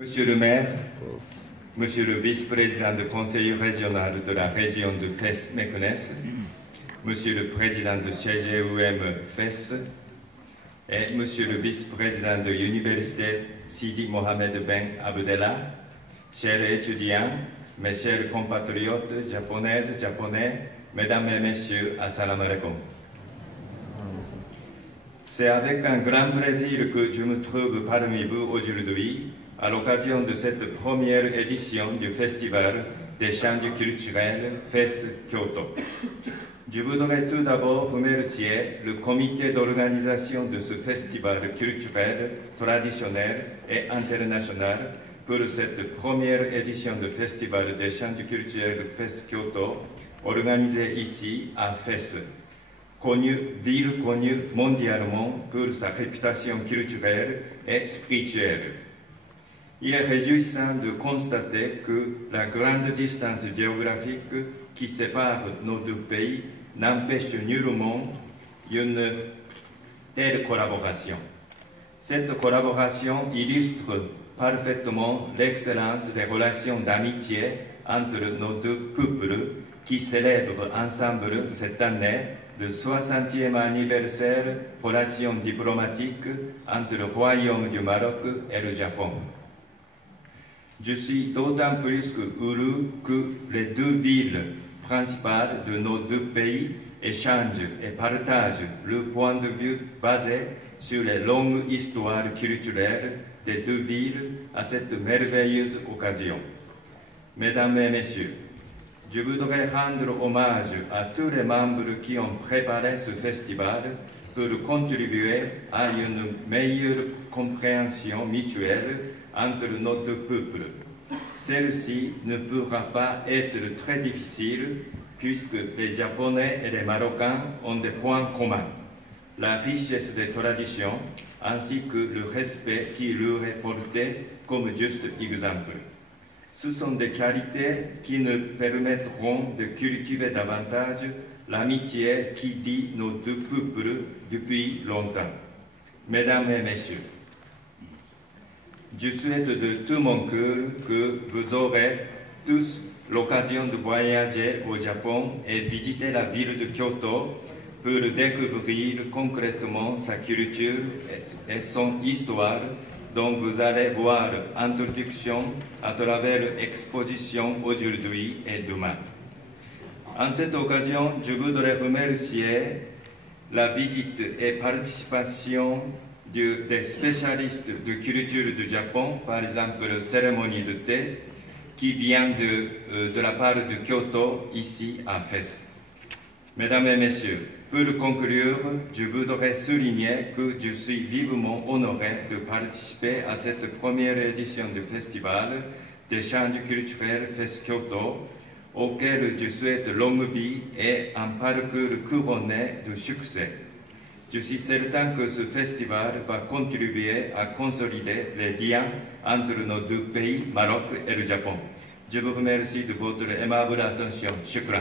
Monsieur le maire, monsieur le vice-président du conseil régional de la région de Fès-Meknès, monsieur le président de CGUM Fès et monsieur le vice-président de l'université Sidi Mohamed Ben Abdallah, chers étudiants, mes chers compatriotes japonaises, japonais, mesdames et messieurs, assalamu alaikum. C'est avec un grand plaisir que je me trouve parmi vous aujourd'hui à l'occasion de cette première édition du Festival d'échanges culturels Fès Kyoto. Je voudrais tout d'abord remercier le comité d'organisation de ce festival culturel traditionnel et international pour cette première édition du Festival d'échanges culturels Fès Kyoto organisé ici à Fès. Ville connue mondialement pour sa réputation culturelle et spirituelle. Il est réjouissant de constater que la grande distance géographique qui sépare nos deux pays n'empêche nullement une telle collaboration. Cette collaboration illustre parfaitement l'excellence des relations d'amitié entre nos deux peuples qui célèbrent ensemble cette année le 60e anniversaire relations diplomatiques entre le Royaume du Maroc et le Japon. Je suis d'autant plus heureux que les deux villes principales de nos deux pays échangent et partagent le point de vue basé sur les longues histoires culturelles des deux villes à cette merveilleuse occasion. Mesdames et messieurs, je voudrais rendre hommage à tous les membres qui ont préparé ce festival pour contribuer à une meilleure compréhension mutuelle entre nos deux peuples. Celle-ci ne pourra pas être très difficile puisque les Japonais et les Marocains ont des points communs, la richesse des traditions ainsi que le respect qui leur est porté comme juste exemple. Ce sont des qualités qui nous permettront de cultiver davantage l'amitié qui lie nos deux peuples depuis longtemps. Mesdames et messieurs, je souhaite de tout mon cœur que vous aurez tous l'occasion de voyager au Japon et visiter la ville de Kyoto pour découvrir concrètement sa culture et son histoire dont vous allez voir l'introduction à travers l'exposition aujourd'hui et demain. En cette occasion, je voudrais remercier la visite et participation des spécialistes de culture du Japon, par exemple la cérémonie de thé, qui vient de la part de Kyoto, ici à Fès. Mesdames et messieurs, pour conclure, je voudrais souligner que je suis vivement honoré de participer à cette première édition du festival d'échanges culturels Fès Kyoto, auquel je souhaite longue vie et un parcours couronné de succès. Je suis certain que ce festival va contribuer à consolider les liens entre nos deux pays, Maroc et le Japon. Je vous remercie de votre aimable attention. Shukran.